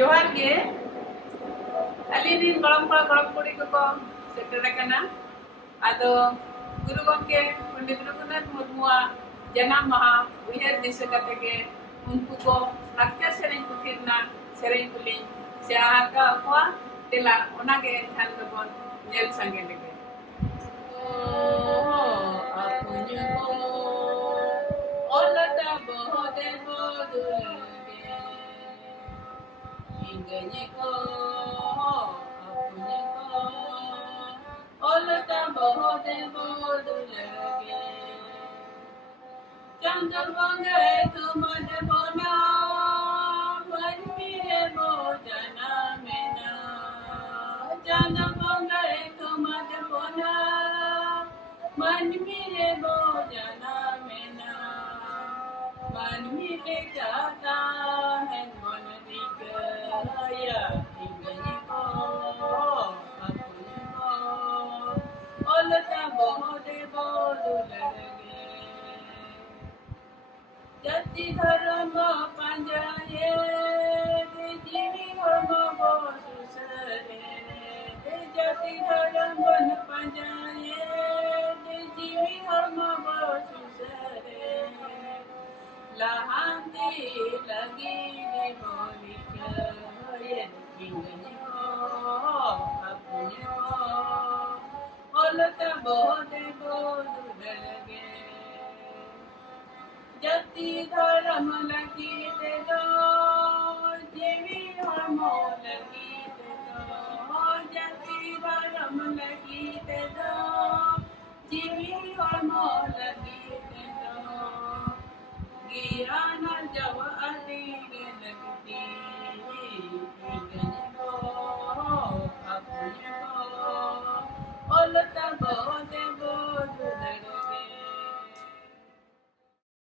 जोहार गे अलीन गड़म कुड़ी को सेटर कना आदो गुरु गंके पंडित रघुनाथ मुर्मुआ जन्म महा उयहर दिशा कते के उनको को लाक्चर सेरें कुटिरना सेरें कुली से आका अकवा तेला ओना के एनखान दो बन नेल संगे लगे apunya ko olata bohode bodulage ingenya ko apunya ko olata bohode bodulage chandar bange tumade bona manmire bodana mena chandar bange tumade bona manmire bodana mena manmire kata hen monadikaya ingenya ko apunya ko olata bohode bodulage jati dharma panjaye jivi dharma bosusare jati dharma panjaye jivi dharma bosusare lahanti lagi di bolika yen ingenya apunya olata bohode bodulage jati dharam lagi te do jivi dharma lagi te do jati dharam lagi te do